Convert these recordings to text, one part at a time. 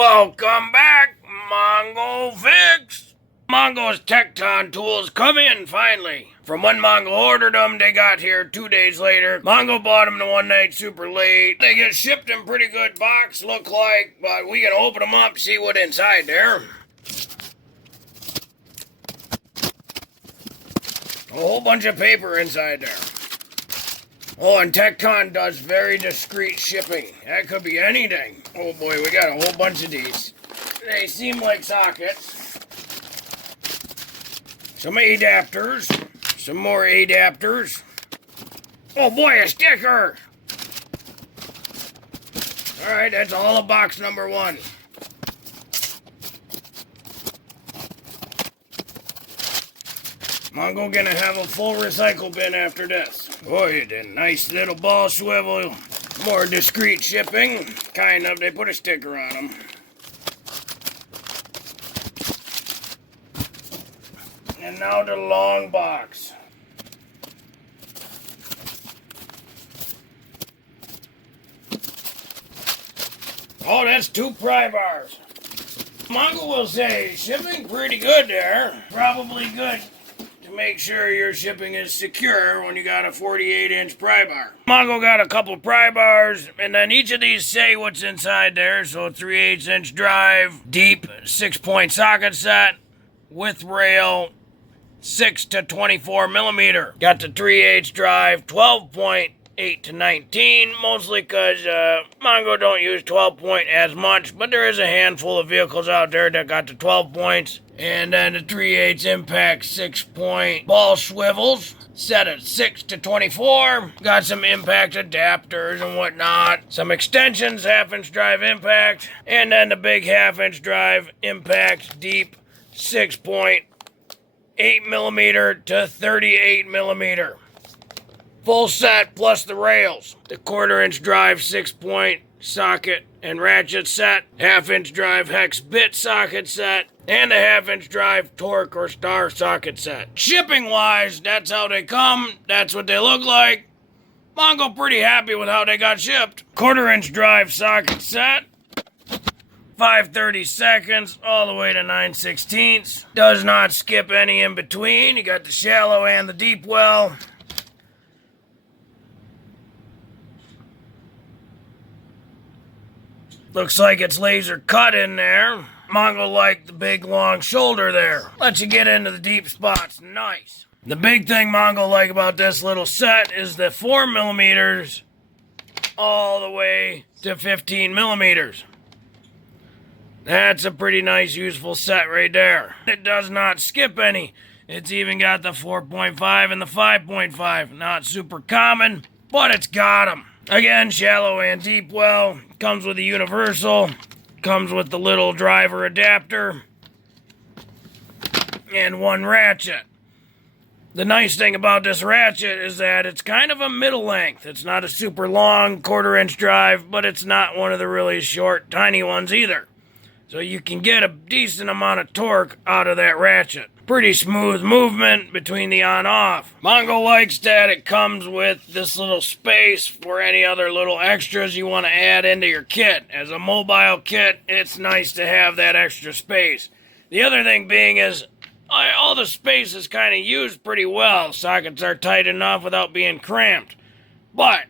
Welcome back, Mongo Fix. Mongo's Tekton Tools come in finally. From when Mongo ordered them, they got here 2 days later. Mongo bought them the one night super late. They get shipped in pretty good box, look like, but we can open them up, see what's inside there. A whole bunch of paper inside there. Oh, and Tekton does very discreet shipping. That could be anything. Oh boy, we got a whole bunch of these. They seem like sockets. Some adapters. Some more adapters. Oh boy, a sticker! Alright, that's all of box number 1. Mongo gonna have a full recycle bin after this. Boy, the nice little ball swivel. More discreet shipping. Kind of, they put a sticker on them. And now the long box. Oh, that's 2 pry bars. Mongo will say, shipping pretty good there. Probably good to make sure your shipping is secure when you got a 48-inch pry bar. Mongo got a couple pry bars, and then each of these say what's inside there. So 3/8-inch drive, deep 6-point socket set, with rail, 6 to 24 millimeter. Got the 3/8 drive, 12.8 to 19, mostly because Mongo don't use 12 point as much, but there is a handful of vehicles out there that got the 12 points. And then the 3/8 impact 6-point ball swivels, set at 6 to 24. Got some impact adapters and whatnot. Some extensions, 1/2-inch drive impact. And then the big 1/2-inch drive impact deep 6.8 millimeter to 38 millimeter. Full set plus the rails. The 1/4-inch drive 6-point socket and ratchet set. 1/2-inch drive hex bit socket set. And a 1/2-inch drive torque or star socket set. Shipping wise, that's how they come. That's what they look like. Mongo pretty happy with how they got shipped. 1/4-inch drive socket set. 5/32 all the way to 9/16. Does not skip any in between. You got the shallow and the deep well. Looks like it's laser cut in there. Mongo liked the big long shoulder there. Lets you get into the deep spots. Nice. The big thing Mongo like about this little set is the 4 millimeters all the way to 15 millimeters. That's a pretty nice, useful set right there. It does not skip any. It's even got the 4.5 and the 5.5. Not super common, but it's got them. Again, shallow and deep well. Comes with a universal. Comes with the little driver adapter. And 1 ratchet. The nice thing about this ratchet is that it's kind of a middle length. It's not a super long 1/4-inch drive, but it's not one of the really short, tiny ones either. So you can get a decent amount of torque out of that ratchet. Pretty smooth movement between the on-off. Mongo likes that it comes with this little space for any other little extras you want to add into your kit. As a mobile kit, it's nice to have that extra space. The other thing being is all the space is kind of used pretty well. Sockets are tight enough without being cramped. But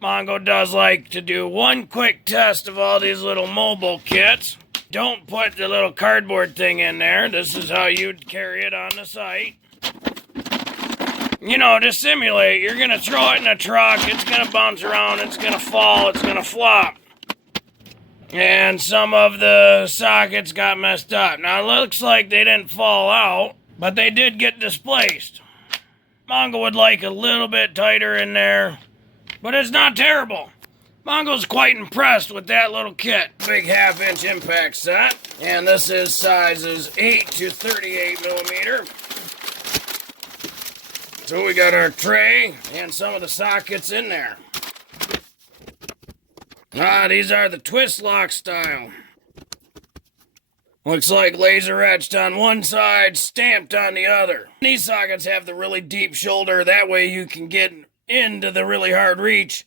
Mongo does like to do one quick test of all these little mobile kits. Don't put the little cardboard thing in there. This is how you'd carry it on the site. You know, to simulate, you're going to throw it in a truck, it's going to bounce around, it's going to fall, it's going to flop. And some of the sockets got messed up. Now, it looks like they didn't fall out, but they did get displaced. Mongo would like a little bit tighter in there, but it's not terrible. Mongo's quite impressed with that little kit. Big 1/2-inch impact set. And this is sizes 8 to 38 millimeter. So we got our tray and some of the sockets in there. These are the twist lock style. Looks like laser etched on one side, stamped on the other. These sockets have the really deep shoulder. That way you can get into the really hard reach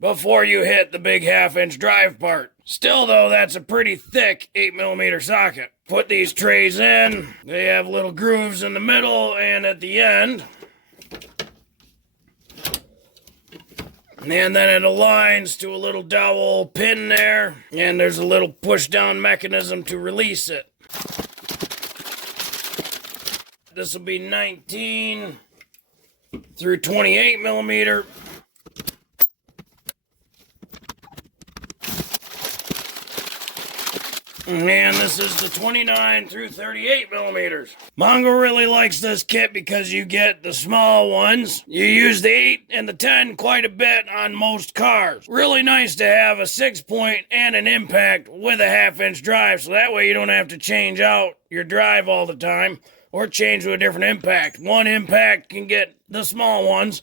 before you hit the big 1/2-inch drive part. Still though, that's a pretty thick 8mm socket. Put these trays in. They have little grooves in the middle and at the end. And then it aligns to a little dowel pin there. And there's a little push down mechanism to release it. This will be 19 through 28mm. And this is the 29 through 38mm. Mongo really likes this kit because you get the small ones. You use the 8 and the 10 quite a bit on most cars. Really nice to have a 6-point and an impact with a 1/2-inch drive, so that way you don't have to change out your drive all the time or change to a different impact. One impact can get the small ones.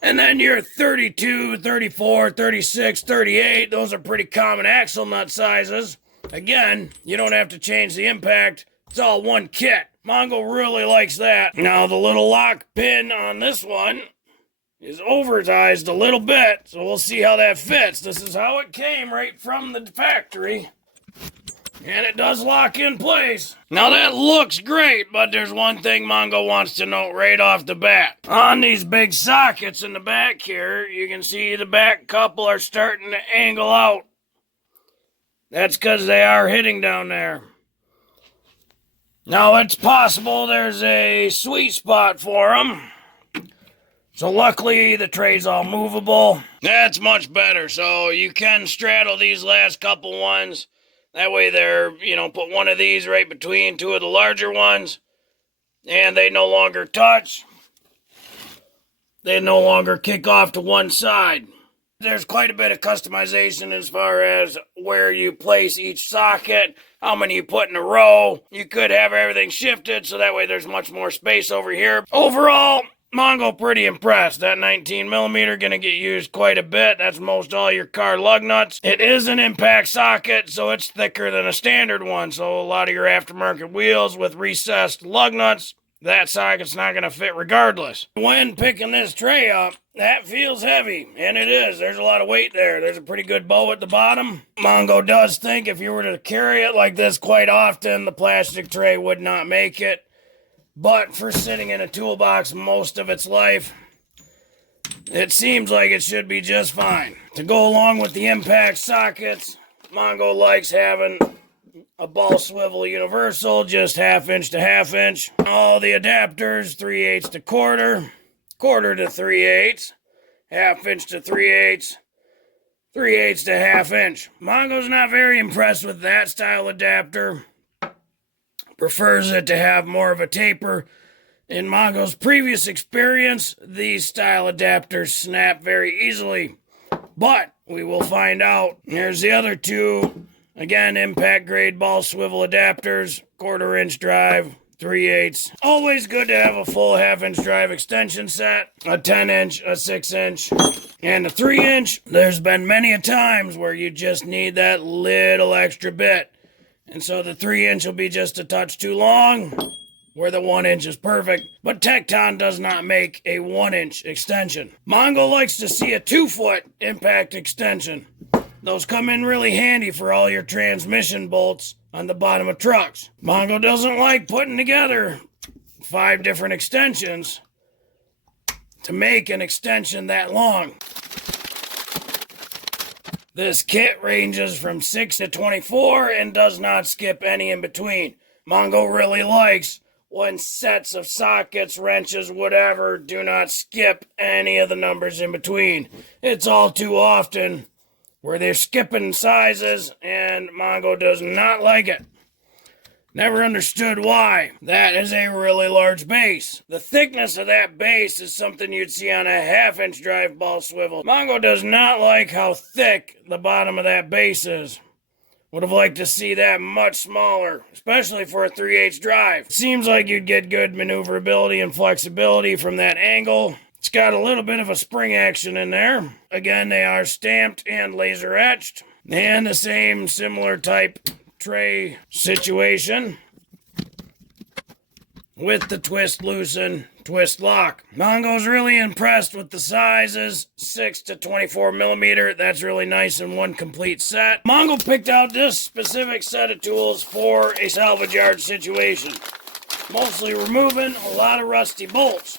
And then your 32, 34, 36, 38, those are pretty common axle nut sizes. Again, you don't have to change the impact. It's all one kit. Mongo really likes that. Now, the little lock pin on this one is oversized a little bit, so we'll see how that fits. This is how it came right from the factory. And it does lock in place. Now, that looks great, but there's one thing Mongo wants to note right off the bat. On these big sockets in the back here, you can see the back couple are starting to angle out. That's because they are hitting down there. Now, it's possible there's a sweet spot for them. So, luckily, the tray's all movable. That's much better. So, you can straddle these last couple ones. That way they're, put one of these right between two of the larger ones. And they no longer touch. They no longer kick off to one side. There's quite a bit of customization as far as where you place each socket, how many you put in a row. You could have everything shifted, so that way there's much more space over here. Overall, Mongo pretty impressed. That 19mm gonna get used quite a bit. That's most all your car lug nuts. It is an impact socket, so it's thicker than a standard one. So a lot of your aftermarket wheels with recessed lug nuts, that socket's not going to fit regardless. When picking this tray up, that feels heavy, and it is. There's a lot of weight there. There's a pretty good bow at the bottom. Mongo does think if you were to carry it like this quite often, the plastic tray would not make it. But for sitting in a toolbox most of its life, it seems like it should be just fine. To go along with the impact sockets, Mongo likes having a ball swivel universal, just 1/2 inch to 1/2 inch. All the adapters, 3/8 to quarter, quarter to 3/8, 1/2 inch to 3/8, 3/8 to 1/2 inch. Mongo's not very impressed with that style adapter. Prefers it to have more of a taper. In Mongo's previous experience, these style adapters snap very easily. But we will find out. Here's the other two. Again, impact grade ball swivel adapters, 1/4 inch drive, 3/8. Always good to have a full 1/2 inch drive extension set, a 10 inch, a 6 inch, and a 3 inch. There's been many a times where you just need that little extra bit. And so the 3 inch will be just a touch too long, where the 1 inch is perfect. But Tekton does not make a 1 inch extension. Mongo likes to see a 2-foot impact extension. Those come in really handy for all your transmission bolts on the bottom of trucks. Mongo doesn't like putting together 5 different extensions to make an extension that long. This kit ranges from 6 to 24 and does not skip any in between. Mongo really likes when sets of sockets, wrenches, whatever, do not skip any of the numbers in between. It's all too often where they're skipping sizes, and Mongo does not like it. Never understood why. That is a really large base. The thickness of that base is something you'd see on a 1/2 inch drive ball swivel. Mongo does not like how thick the bottom of that base is. Would have liked to see that much smaller, especially for a 3/8 drive. Seems like you'd get good maneuverability and flexibility from that angle. It's got a little bit of a spring action in there. Again, they are stamped and laser etched. And the same similar type tray situation with the twist loosen twist lock. Mongo's really impressed with the sizes, 6 to 24 millimeter. That's really nice in one complete set. Mongo picked out this specific set of tools for a salvage yard situation. Mostly removing a lot of rusty bolts,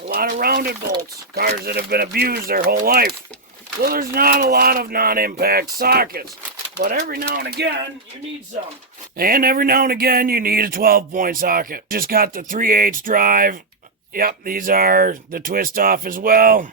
a lot of rounded bolts, cars that have been abused their whole life. So there's not a lot of non-impact sockets, but every now and again you need some. And every now and again you need a 12-point socket. Just got the 3/8 drive. Yep, these are the twist off as well.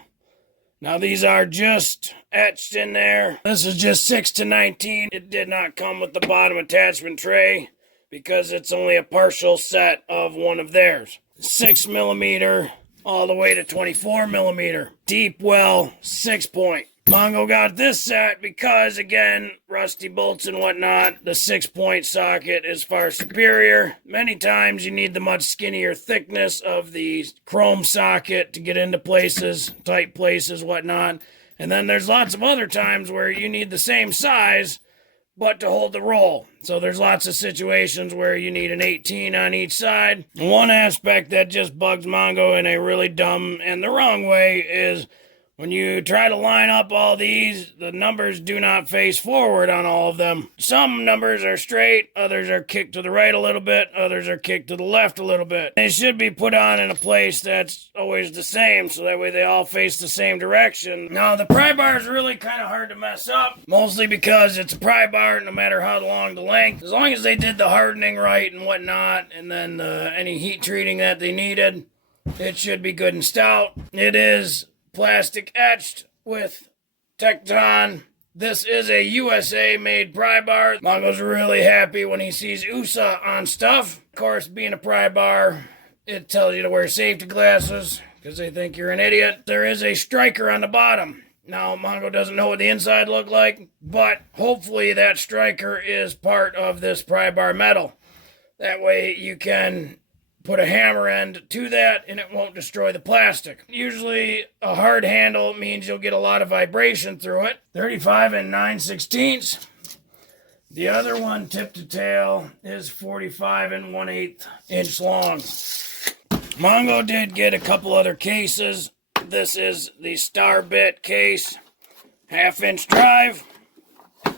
Now these are just etched in there. This is just 6 to 19. It did not come with the bottom attachment tray, because it's only a partial set of one of theirs. 6 millimeter all the way to 24 millimeter. Deep well, 6-point. Mongo got this set because, again, rusty bolts and whatnot, the 6-point socket is far superior. Many times you need the much skinnier thickness of the chrome socket to get into places, tight places, whatnot. And then there's lots of other times where you need the same size, but to hold the roll. So there's lots of situations where you need an 18 on each side. One aspect that just bugs Mongo in a really dumb and the wrong way is when you try to line up all these, the numbers do not face forward on all of them. Some numbers are straight, others are kicked to the right a little bit, others are kicked to the left a little bit. They should be put on in a place that's always the same, so that way they all face the same direction. Now, the pry bar is really kind of hard to mess up, mostly because it's a pry bar no matter how long the length. As long as they did the hardening right and whatnot, and then any heat treating that they needed, it should be good and stout. It is plastic etched with Tekton. This is a USA made pry bar. Mongo's really happy when he sees USA on stuff. Of course, being a pry bar, it tells you to wear safety glasses because they think you're an idiot. There is a striker on the bottom. Now, Mongo doesn't know what the inside looked like, but hopefully that striker is part of this pry bar metal. That way you can put a hammer end to that and it won't destroy the plastic. Usually a hard handle means you'll get a lot of vibration through it. 35 and 9/16. The other one, tip to tail, is 45 and 1/8 inch long. Mongo did get a couple other cases. This is the star bit case, 1/2 inch drive,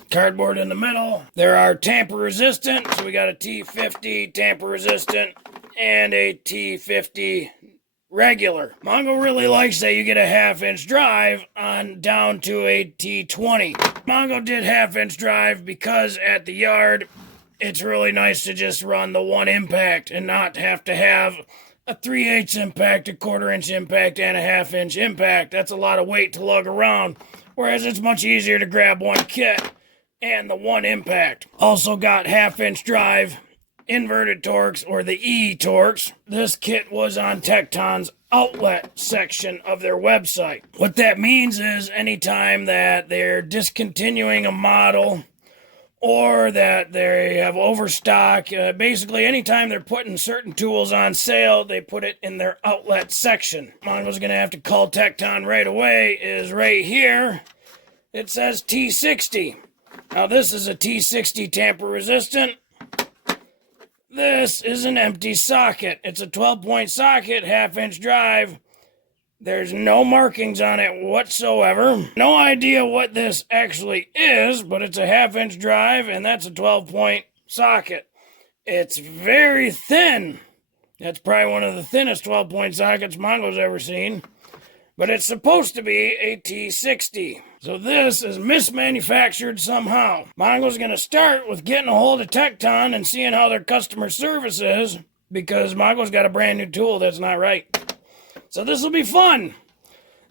cardboard in the middle. There are tamper resistant, so we got a T50 tamper resistant and a T50 regular. Mongo really likes that you get a 1/2 inch drive on down to a T20. Mongo did 1/2 inch drive because at the yard, it's really nice to just run the one impact and not have to have a 3/8 impact, a 1/4 inch impact, and a 1/2 inch impact. That's a lot of weight to lug around, whereas it's much easier to grab one kit and the one impact. Also got 1/2 inch drive, inverted Torx, or the E Torx. This kit was on Tekton's outlet section of their website. What that means is anytime that they're discontinuing a model or that they have overstock, basically anytime they're putting certain tools on sale, they put it in their outlet section. Mongo's gonna have to call Tekton right away is right here. It says T60. Now this is a T60 tamper resistant. This is an empty socket. It's a 12-point socket, 1/2 inch drive. There's no markings on it whatsoever. No idea what this actually is, but it's a 1/2 inch drive, and that's a 12-point socket. It's very thin. That's probably one of the thinnest 12-point sockets Mongo's ever seen. But it's supposed to be a T60. So this is mismanufactured somehow. Mongo's going to start with getting a hold of Tekton and seeing how their customer service is, because Mongo's got a brand new tool that's not right. So this will be fun.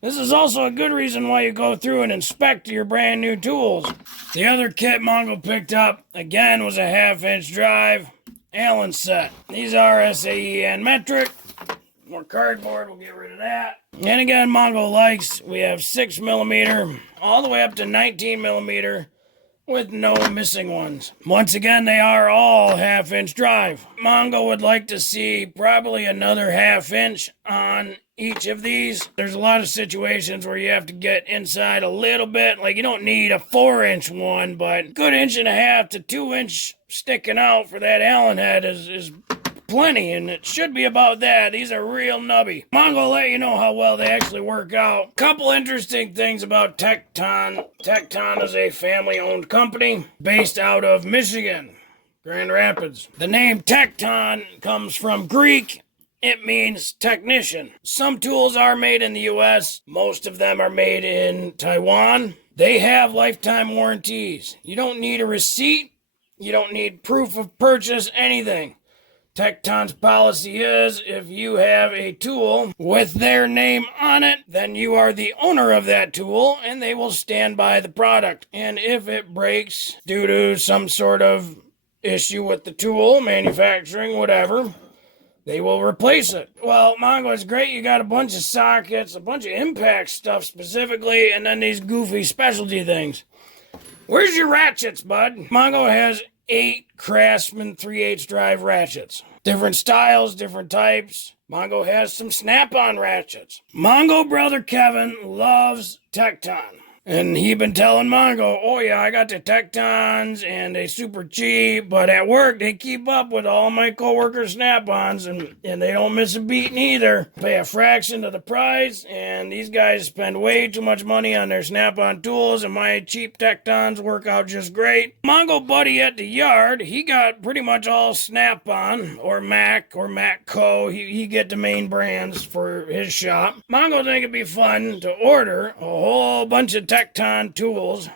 This is also a good reason why you go through and inspect your brand new tools. The other kit Mongo picked up, again, was a 1/2 inch drive Allen set. These are SAE and metric. More cardboard, we'll get rid of that. And again, Mongo likes, we have 6 millimeter all the way up to 19 millimeter with no missing ones. Once again, they are all 1/2 inch drive. Mongo would like to see probably another 1/2 inch on each of these. There's a lot of situations where you have to get inside a little bit. Like you don't need a 4-inch one, but a good 1.5 to 2 inch sticking out for that Allen head is plenty, and it should be about that. These are real nubby. Mongo will let you know how well they actually work out. Couple interesting things about Tekton. Tekton is a family-owned company based out of Michigan, Grand Rapids. The name Tekton comes from Greek. It means technician. Some tools are made in the US. Most of them are made in Taiwan. They have lifetime warranties. You don't need a receipt. You don't need proof of purchase, anything. Tekton's policy is if you have a tool with their name on it, then you are the owner of that tool and they will stand by the product. And if it breaks due to some sort of issue with the tool, manufacturing, whatever, they will replace it. Well, Mongo is great. You got a bunch of sockets, a bunch of impact stuff specifically, and then these goofy specialty things. Where's your ratchets, bud? Mongo has 8 Craftsman 3/8 drive ratchets. Different styles, different types. Mongo has some snap-on ratchets. Mongo Brother Kevin loves Tekton. And he been telling Mongo, oh yeah, I got the Tektons and they super cheap, but at work they keep up with all my coworkers' snap-ons and they don't miss a beat neither. Pay a fraction of the price, and these guys spend way too much money on their snap-on tools, and my cheap Tektons work out just great. Mongo buddy at the yard, he got pretty much all snap-on or Mac Co. He get the main brands for his shop. Mongo think it'd be fun to order a whole bunch of Tekton tools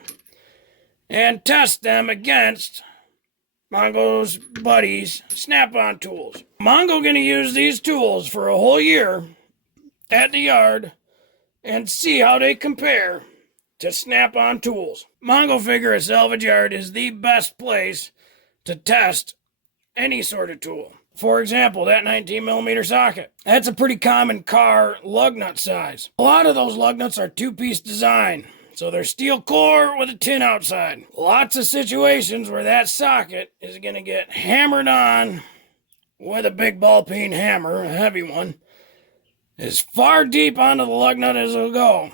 and test them against Mongo's buddies' snap-on tools. Mongo gonna use these tools for a whole year at the yard and see how they compare to snap-on tools. Mongo figure a salvage yard is the best place to test any sort of tool. For example, that 19mm socket. That's a pretty common car lug nut size. A lot of those lug nuts are two-piece design. So they're steel core with a tin outside. Lots of situations where that socket is going to get hammered on with a big ball peen hammer, a heavy one, as far deep onto the lug nut as it'll go.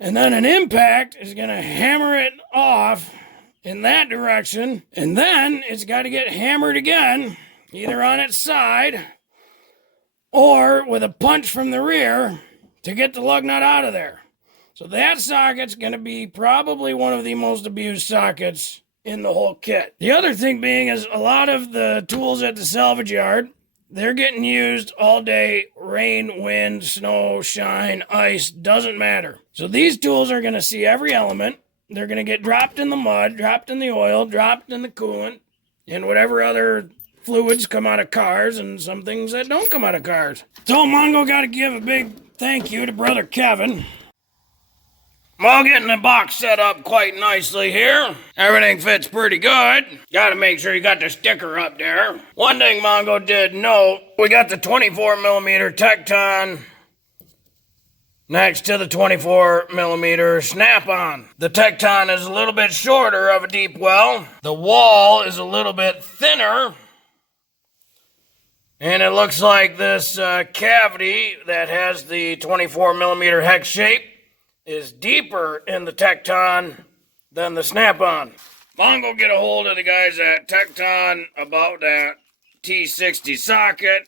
And then an impact is going to hammer it off in that direction. And then it's got to get hammered again, either on its side or with a punch from the rear to get the lug nut out of there. So that socket's going to be probably one of the most abused sockets in the whole kit. The other thing being is a lot of the tools at the salvage yard, they're getting used all day. Rain, wind, snow, shine, ice, doesn't matter. So these tools are going to see every element. They're going to get dropped in the mud, dropped in the oil, dropped in the coolant, and whatever other fluids come out of cars and some things that don't come out of cars. So Mongo got to give a big thank you to Brother Kevin. Well, getting the box set up quite nicely here. Everything fits pretty good. Gotta make sure you got the sticker up there. One thing Mongo did note, we got the 24mm Tekton next to the 24mm snap-on. The Tekton is a little bit shorter of a deep well. The wall is a little bit thinner. And it looks like this cavity that has the 24mm hex shape is deeper in the Tekton than the snap-on. Mongo get a hold of the guys at Tekton about that T60 socket,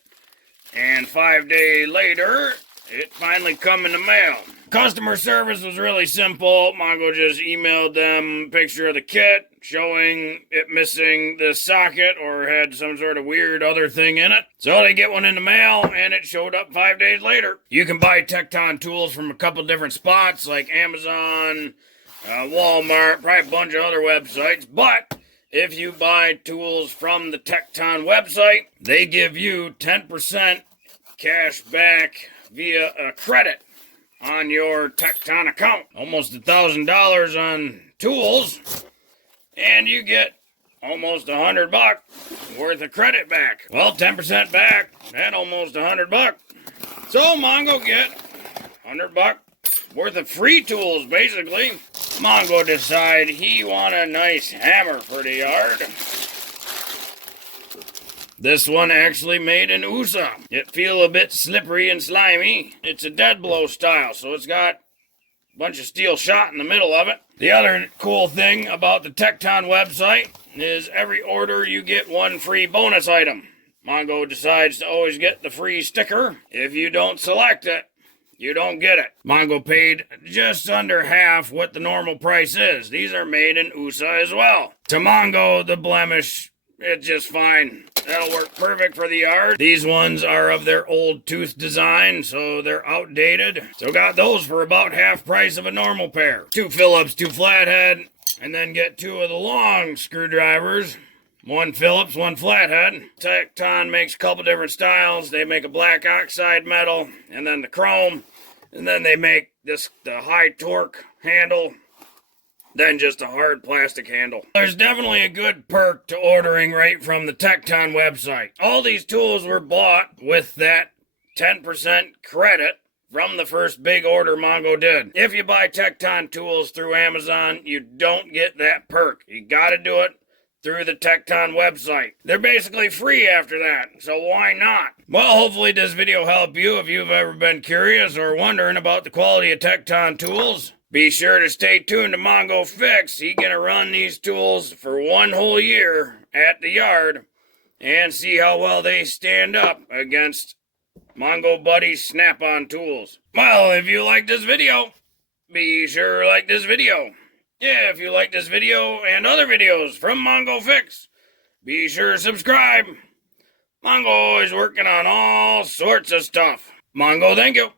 and 5 days later, it finally come in the mail. Customer service was really simple. Mongo just emailed them a picture of the kit showing it missing this socket or had some sort of weird other thing in it. So they get one in the mail and it showed up 5 days later. You can buy Tekton tools from a couple different spots like Amazon, Walmart, probably a bunch of other websites. But if you buy tools from the Tekton website, they give you 10% cash back via a credit on your Tekton account. Almost $1,000 on tools, and you get almost $100 worth of credit back. Well, 10% back, and almost $100. So Mongo get $100 worth of free tools, basically. Mongo decide he want a nice hammer for the yard. This one actually made in USA. It feel a bit slippery and slimy. It's a dead blow style, so it's got a bunch of steel shot in the middle of it. The other cool thing about the Tekton website is every order you get one free bonus item. Mongo decides to always get the free sticker. If you don't select it, you don't get it. Mongo paid just under half what the normal price is. These are made in USA as well. To Mongo, the blemish, it's just fine. That'll work perfect for the yard. These ones are of their old tooth design, so they're outdated. So got those for about half price of a normal pair. 2 Phillips, 2 flathead, and then get 2 of the long screwdrivers. 1 Phillips, 1 flathead. Tekton makes a couple different styles. They make a black oxide metal, and then the chrome, and then they make the high torque handle, then just a hard plastic handle. There's definitely a good perk to ordering right from the Tekton website. All these tools were bought with that 10% credit from the first big order Mongo did. If you buy Tekton tools through Amazon, you don't get that perk. You gotta do it through the Tekton website. They're basically free after that, so why not? Well, hopefully this video helped you if you've ever been curious or wondering about the quality of Tekton tools. Be sure to stay tuned to Mongo Fix. He's gonna run these tools for 1 whole year at the yard and see how well they stand up against Mongo Buddy's Snap-on tools. Well, if you like this video, be sure to like this video. Yeah, if you like this video and other videos from Mongo Fix, be sure to subscribe. Mongo is working on all sorts of stuff. Mongo, thank you.